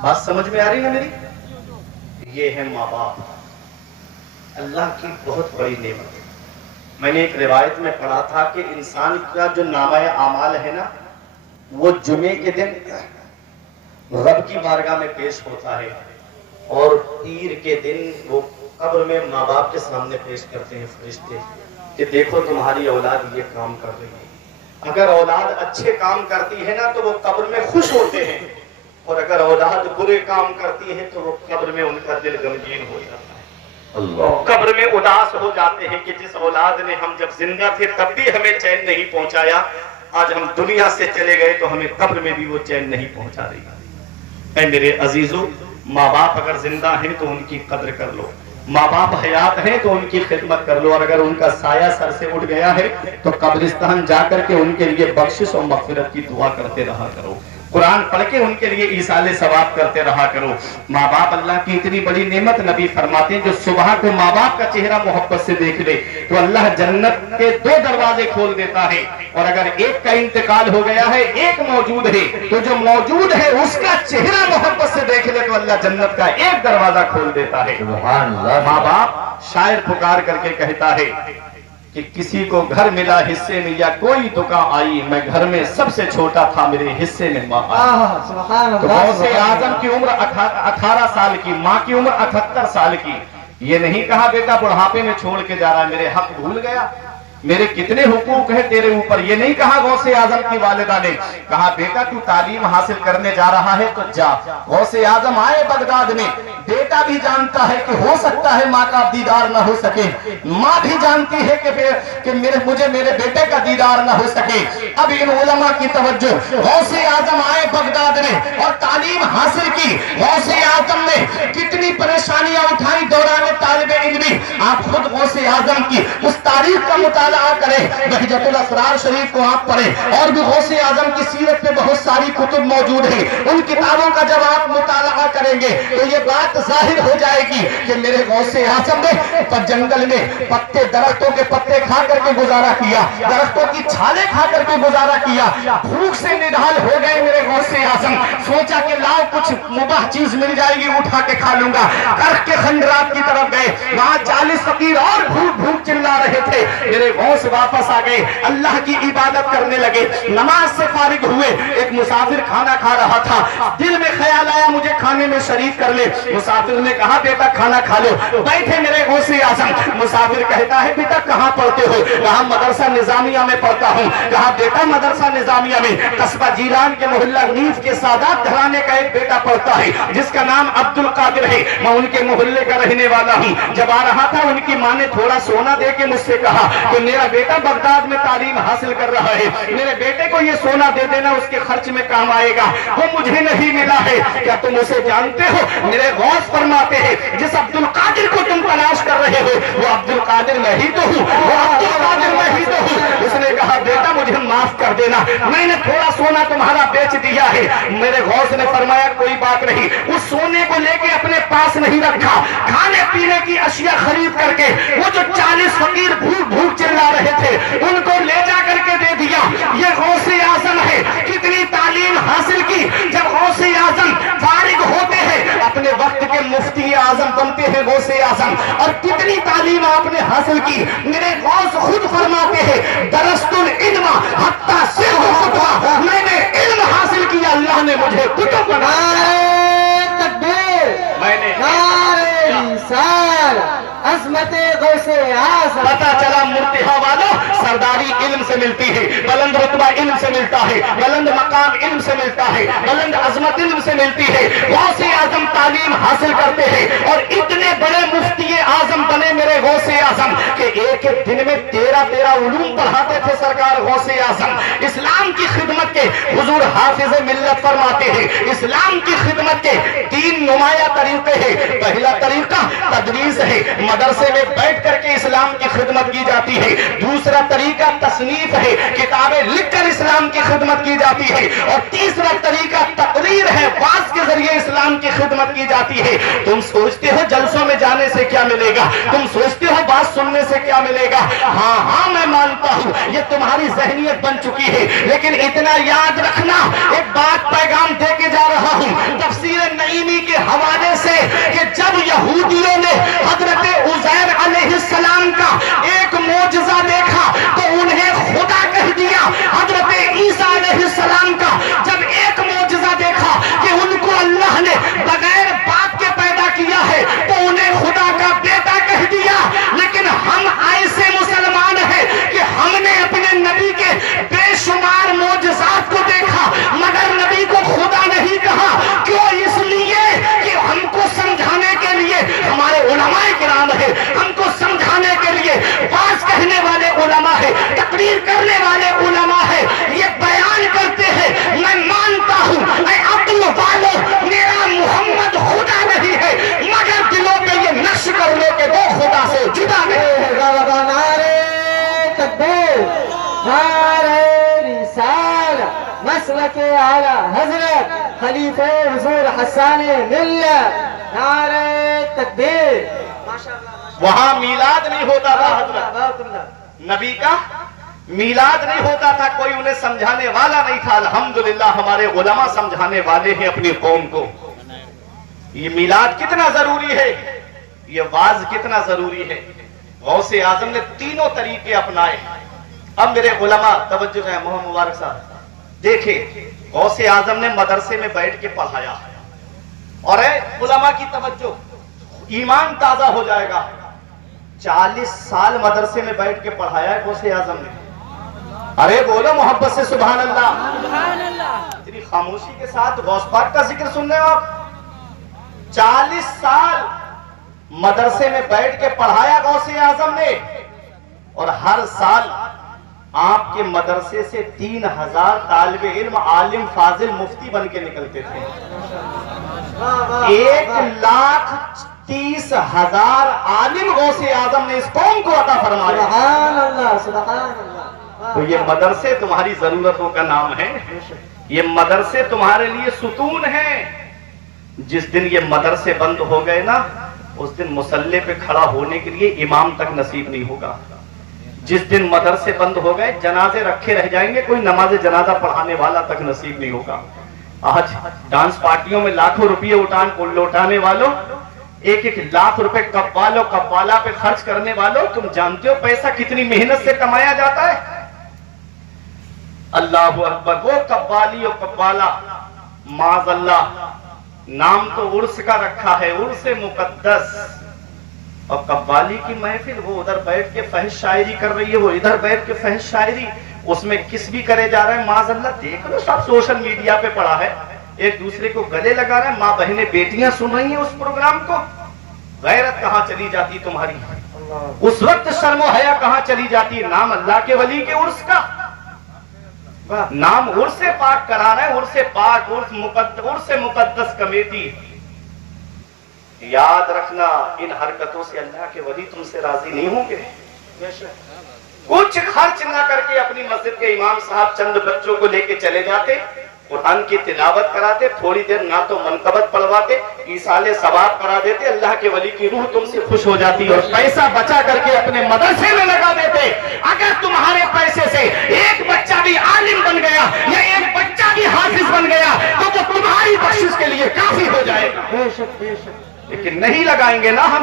بات سمجھ میں آ رہی ہے میری؟ یہ ہے ماں باپ، اللہ کی بہت بڑی نعمت ہے۔ میں نے ایک روایت میں پڑھا تھا کہ انسان کا جو نامہ اعمال ہے نا، وہ جمعے کے دن رب کی بارگاہ میں پیش ہوتا ہے، اور پیر کے دن وہ قبر میں ماں باپ کے سامنے پیش کرتے ہیں فرشتے کہ دیکھو تمہاری اولاد یہ کام کر رہی ہے۔ اگر اولاد اچھے کام کرتی ہے نا تو وہ قبر میں خوش ہوتے ہیں، اور اگر اولاد برے کام کرتی ہے تو وہ قبر میں ان کا دل غمگین ہو جاتا ہے، قبر میں اداس ہو جاتے ہیں کہ جس اولاد نے ہم جب زندہ تھے تب بھی ہمیں چین نہیں پہنچایا، آج ہم دنیا سے چلے گئے تو ہمیں قبر میں بھی وہ چین نہیں پہنچا رہی۔ اے میرے عزیزو، ماں باپ اگر زندہ ہیں تو ان کی قدر کر لو، ماں باپ حیات ہیں تو ان کی خدمت کر لو، اور اگر ان کا سایہ سر سے اٹھ گیا ہے تو قبرستان جا کر کے ان کے لیے بخشش اور مغفرت کی دعا کرتے رہا کرو، قرآن پڑھ کے ان کے لیے ایصال ثواب کرتے رہا کرو۔ ماں باپ اللہ کی اتنی بڑی نعمت، نبی فرماتے ہیں جو صبح کو ماں باپ کا چہرہ محبت سے دیکھ لے تو اللہ جنت کے 2 دروازے کھول دیتا ہے، اور اگر ایک کا انتقال ہو گیا ہے ایک موجود ہے تو جو موجود ہے اس کا چہرہ محبت سے دیکھ لے تو اللہ جنت کا 1 دروازہ کھول دیتا ہے۔ سبحان اللہ۔ ماں باپ، شاعر پکار کر کے کہتا ہے کہ کسی کو گھر ملا حصے میں یا کوئی دکان آئی، میں گھر میں سب سے چھوٹا تھا میرے حصے میں ماں آئی۔ تو غوث اعظم کی عمر 18 سال کی، ماں کی عمر 78 سال کی۔ یہ نہیں کہا بیٹا بڑھاپے میں چھوڑ کے جا رہا ہے، میرے حق بھول گیا، میرے کتنے حقوق ہیں تیرے اوپر۔ یہ نہیں کہا غوث اعظم کی والدہ نے، کہا بیٹا تو تعلیم حاصل کرنے جا رہا ہے تو جا۔ غوث اعظم آئے بغداد میں، بیٹا بھی جانتا ہے کہ ہو سکتا ہے ماں کا دیدار نہ ہو سکے، ماں بھی جانتی ہے کہ مجھے میرے بیٹے کا دیدار نہ ہو سکے۔ اب ان علماء کی توجہ، غوث اعظم آئے بغداد میں اور تعلیم حاصل کی۔ غوث اعظم نے کتنی پریشانیاں اٹھائی دوران طالب علمی، آپ خود غوث اعظم کی اس تاریخ کا مطالعہ کریں، بہجت الاسرار شریف کو آپ پڑھیں، اور بھی غوث اعظم کی سیرت میں بہت ساری کتب موجود ہیں، ان کتابوں کا جب آپ مطالعہ کریں گے تو یہ بات ظاہر ہو جائے گی کہ میرے غوث اعظم نے جنگل میں پتے، درختوں کے پتے کھا کر کے گزارا کیا، درختوں کی چھالیں کھا کر کے گزارا کیا، بھوک سے نڈھال ہو گئے میرے غوث اعظم، سوچا کہ لاؤ کچھ مباح چیز مل جائے گی اٹھا کے کھا لوں گا، کرخ کے خنجرات کی طرف گئے، وہاں 40 فقیر اور بھوک بھوک چلا رہے تھے، میرے غوث واپس آ گئے، اللہ کی عبادت کرنے لگے، نماز سے فارغ ہوئے، ایک مسافر کھانا کھا رہا تھا، دل میں خیال آیا مجھے کھانے میں شریک کر لے، مسافر نے کہا بیٹا کھانا کھا لو، بیٹھے میرے غوث اعظم، مسافر کہتا ہے بیٹا کہاں پڑھتے ہو؟ کہا مدرسہ نظامیہ میں پڑھتا ہوں۔ کہا بیٹا مدرسہ نظامیہ میں قصبہ جیلان کے محلہ نیف کے سادات گھرانے کا ایک بیٹا پڑھتا ہے جس کا نام عبد القادر ہے، میں ان کے محلے کا رہنے والا ہوں، جب آ رہا تھا ان کی ماں نے تھوڑا سونا دے کے مجھ سے کہا کہ میرا بیٹا بغداد میں تعلیم حاصل کر رہا ہے، میرے بیٹے کو یہ سونا دے دینا اس کے خرچ میں کام آئے گا، وہ مجھے نہیں ملا ہے، کیا تم اسے جانتے ہو؟ میرے غوث فرماتے ہیں جس عبد القادر کو تم تلاش کر رہے ہو وہ عبد القادر میں ہی تو ہوں، وہ عبد القادر میں ہی تو ہوں۔ اس نے کہا بیٹا مجھے معاف کر دینا، میں نے تھوڑا سونا تمہارا بیچ دیا ہے۔ میرے غوث نے فرمایا کوئی بات نہیں، اس سونے کو لے کے اپنے پاس نہیں رکھا، کھانے پینے کی اشیاء خرید کر کے وہ جو 40 فقیر بھوک بھوک چلا رہے تھے ان کو لے جا کر کے دے دیا۔ یہ غوث اعظم ہے، کتنی تعلیم حاصل کی۔ جب غوث اعظم فارغ ہوتے ہیں اپنے وقت کے مفتی اعظم بنتے ہیں غوث اعظم، اور کتنی تعلیم آپ نے حاصل کی۔ میرے غوث خود فرماتے ہیں درست العلم حتی صرف خطوہ، میں نے علم حاصل کیا اللہ نے مجھے کتب بنایا۔ تکبیر، میں نے رسال عظمت غوث اعظم۔ پتا چلا مرتہا والوں سرداری علم سے ملتی ہے، بلند رتبہ علم سے ملتا ہے، بلند مقام علم سے ملتا ہے، بلند عظمت علم سے ملتی ہے۔ غوث اعظم تعلیم حاصل کرتے ہیں اور اتنے بڑے مفتی اعظم بنے میرے غوث اعظم کہ ایک ایک دن میں 13 علوم پڑھاتے تھے سرکار غوث اعظم۔ اسلام کی خدمت کے حضور حافظ ملت فرماتے ہیں اسلام کی خدمت کے 3 نمایاں طریقے ہیں۔ پہلا طریقہ تدریس ہے، مدرسے میں بیٹھ کر کے اسلام کی خدمت کی جاتی ہے۔ دوسرا طریقہ تصنیف ہے، کتابیں لکھ کر اسلام کی خدمت کی جاتی ہے۔ اور تیسرا طریقہ تقریر ہے، واعظ کے ذریعے اسلام کی خدمت کی جاتی ہے۔ تم سوچتے ہو جلسوں میں جانے سے کیا ملے گا، تم سوچتے ہو بات سننے سے کیا ملے گا، ہاں میں مانتا ہوں یہ تمہاری ذہنیت بن چکی ہے، لیکن اتنا یاد رکھنا، ایک بات پیغام دے کے جا رہا ہوں، تفسیر نعیم یقینی کے حوالے سے کہ جب یہودیوں نے حضرت عزیر علیہ السلام کا ایک معجزہ دیکھا تو انہیں خدا کہہ دیا، حضرت عیسیٰ علیہ السلام کا جب ایک معجزہ دیکھا کہ ان کو اللہ نے بغیر باپ کے پیدا کیا ہے تو انہیں خدا کا بیٹا کہہ دیا۔ لیکن ہم ایسے مسلمان ہیں کہ ہم نے اپنے نبی کے بے شمار معجزات کو دیکھا مگر نبی کو خدا نہیں کہا۔ کیوں؟ اس لیے کہ ہم کو سمجھانے کے لیے ہمارے علماء کرام ہیں، ہم کو سمجھانے کے لیے باز کہنے والے علماء ہیں، تقریر کرنے والے علماء ہیں، یہ بیان کرتے ہیں میں مانتا ہوں اے عقل والو میرا محمد خدا نہیں ہے مگر دلوں پہ یہ نقش کر لو کہ وہ خدا سے جدا نہیں ہے۔ نعرے تکبیر، نعرے رسالت، مسلک اعلی حضرت خلیفہ حضور حسان ملت، نعرے تکبیر۔ وہاں میلاد نہیں ہوتا تھا حضرت، نبی کا میلاد نہیں ہوتا تھا، کوئی انہیں سمجھانے والا نہیں تھا۔ الحمدللہ ہمارے علماء سمجھانے والے ہیں اپنی قوم کو۔ یہ میلاد کتنا ضروری ہے، یہ واز کتنا ضروری ہے۔ غوث اعظم نے تینوں طریقے اپنائے۔ اب میرے علماء توجہ ہے، محمد مبارک صاحب دیکھیں، غوث اعظم نے مدرسے میں بیٹھ کے پڑھایا، اور اے علماء کی توجہ، ایمان تازہ ہو جائے گا۔ 40 سال مدرسے میں بیٹھ کے پڑھایا ہے غوث اعظم نے۔ ارے بولو محبت سے سبحان اللہ۔ اتنی خاموشی کے ساتھ غوث پاک کا ذکر سن رہے ہو آپ؟ 40 سال مدرسے میں بیٹھ کے پڑھایا غوث اعظم نے، اور ہر سال آپ کے مدرسے سے 3000 طالب علم عالم فاضل مفتی بن کے نکلتے تھے۔ 1,30,000 عالم غوث اعظم نے اس قوم کو عطا فرمایا۔ سبحان اللہ، سبحان اللہ۔ تو یہ مدرسے تمہاری ضرورتوں کا نام ہے، یہ مدرسے تمہارے لیے ستون ہیں۔ جس دن یہ مدرسے بند ہو گئے نا، اس دن مصلی پہ کھڑا ہونے کے لیے امام تک نصیب نہیں ہوگا۔ جس دن مدرسے بند ہو گئے، جنازے رکھے رہ جائیں گے، کوئی نماز جنازہ پڑھانے والا تک نصیب نہیں ہوگا۔ آج ڈانس پارٹیوں میں لاکھوں روپیے لوٹانے والوں، 1-1 لاکھ روپے قوال و قوالہ پہ خرچ کرنے والوں، تم جانتے ہو پیسہ کتنی محنت سے کمایا جاتا ہے؟ اللہ اکبر۔ وہ قوالی و قوالہ معاذ اللہ، نام تو عرس کا رکھا ہے، عرس مقدس، اور قوالی کی محفل، وہ ادھر بیٹھ کے فحش شاعری کر رہی ہے، وہ ادھر بیٹھ کے فحش شاعری، اس میں کس بھی کرے جا رہا ہے معاذ اللہ۔ دیکھ لو، سب سوشل میڈیا پہ پڑا ہے، ایک دوسرے کو گلے لگا رہے ہیں، ماں بہنیں بیٹیاں سن رہی ہیں اس پروگرام کو۔ غیرت کہاں چلی جاتی تمہاری؟ اس وقت شرم و حیا کہاں چلی جاتی؟ نام اللہ کے ولی کے عرس کا، نام عرس پاک کرا رہا ہے، عرس پاک، عرس مقدس کمیٹی۔ یاد رکھنا، ان حرکتوں سے اللہ کے ولی تم سے راضی نہیں ہوں گے۔ کچھ خرچ نہ کر کے اپنی مسجد کے امام صاحب چند بچوں کو لے کے چلے جاتے، قرآن کی تلاوت کراتے، تھوڑی دیر نہ تو منقبت پڑھواتے، ایصال ثواب کرا دیتے، اللہ کے ولی کی روح تم سے خوش ہو جاتی، اور پیسہ بچا کر کے اپنے مدرسے میں لگا دیتے۔ اگر تمہارے پیسے سے ایک بچہ بھی عالم بن گیا یا ایک بچہ بھی حافظ بن گیا تو وہ تمہاری بخشش کے لیے کافی ہو جائے گا۔ بے شک، بے شک۔ لیکن نہیں لگائیں گے نا، ہم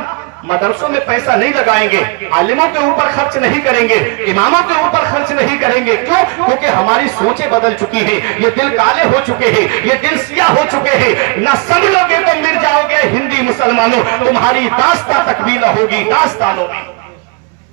مدرسوں میں پیسہ نہیں لگائیں گے، عالموں کے اوپر خرچ نہیں کریں گے، اماموں کے اوپر خرچ نہیں کریں گے۔ کیوں؟ کیونکہ ہماری سوچیں بدل چکی ہیں، یہ دل کالے ہو چکے ہیں، یہ دل سیاہ ہو چکے ہیں۔ نہ سمجھو گے تو مر جاؤ گے ہندی مسلمانوں، تمہاری داستان تکمیل ہوگی داستانوں میں۔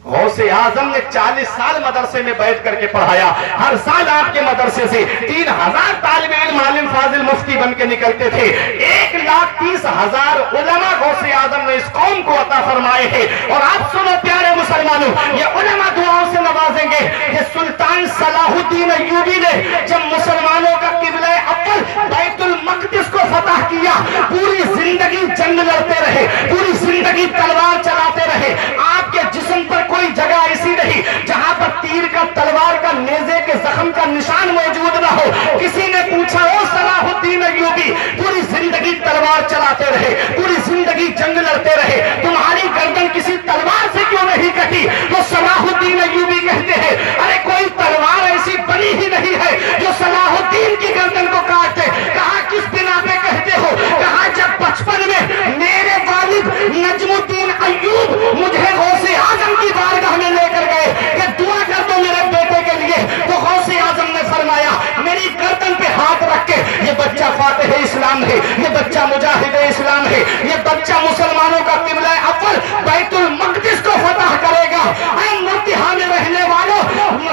غوث اعظم نے 40 سال مدرسے میں بیٹھ کر کے پڑھایا، ہر سال آپ کے مدرسے سے 3000 طالب علم عالم فاضل مفتی بن کے نکلتے تھے۔ 1,30,000 علماء غوث اعظم نے اس قوم کو عطا فرمائے ہیں۔ اور آپ سنو پیارے مسلمانوں، یہ علماء دعاؤں سے نوازیں گے کہ سلطان صلاح الدین ایوبی نے جب مسلمانوں کا قبلہ اول بیت المقدس کو فتح کیا، پوری زندگی جنگ لڑتے رہے، پوری زندگی تلوار چلاتے رہے، آپ کے جسم پر کوئی جگہ ایسی نہیں جہاں پر تیر کا، تلوار کا، نیزے کے زخم کا نشان موجود نہ ہو۔ کسی نے پوچھا، او صلاح الدین ایوبی، پوری زندگی تلوار چلاتے رہے، پوری زندگی جنگ لڑتے رہے، تمہاری گردن کسی تلوار سے کیوں نہیں کٹی؟ تو صلاح الدین ایوبی کہتے ہیں، ارے کوئی تلوار ایسی بنی ہی نہیں ہے جو صلاح الدین کی گردن کو کاٹ دے۔ کہا کس بنا پہ کہتے ہو؟ کہا جب بچپن میں میرے والد نجم الدین ایوب مجھے غوث اعظم کی بارگاہ میں لے کر گئے کہ دعا کر دو میرے بیٹے کے لیے، تو غوث اعظم نے فرمایا میری گردن پہ ہاتھ رکھ کے یہ بچہ فاتح اسلام ہے، یہ بچہ مجاہد اسلام ہے، یہ بچہ مسلمانوں کا قبلہ اول بیت المقدس کو فتح کرے گا۔ اے مرتہا میں رہنے والوں،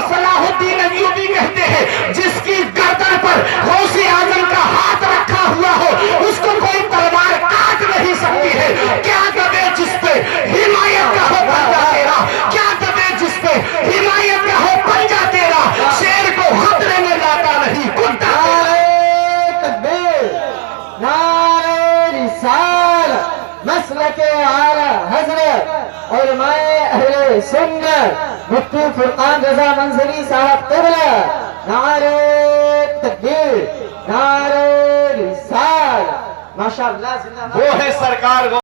صلاح الدین ایوبی کہتے ہیں جس کی گردن پر غوث اعظم کا ہاتھ رکھا ہوا ہو اس کو کوئی تلوار کاٹ نہیں سکتی ہے۔ کیا دبے جس پہ حمایت کا ہو پنجہ تیرا، کیا دبے جس پہ حمایت کا ہو پنجہ تیرا، شیر کو خطرے میں لاتا نہیں کتا۔ نعرہ تکبیر، نعرہ رسالت، مسلک اعلی حضرت علماء اہل سنت مفتی فرقان رضا منظری صاحب قبلہ، نعرہ تکبیر، نعرہ رسالت، ماشاءاللہ زندہ باد۔ وہ ہے سرکار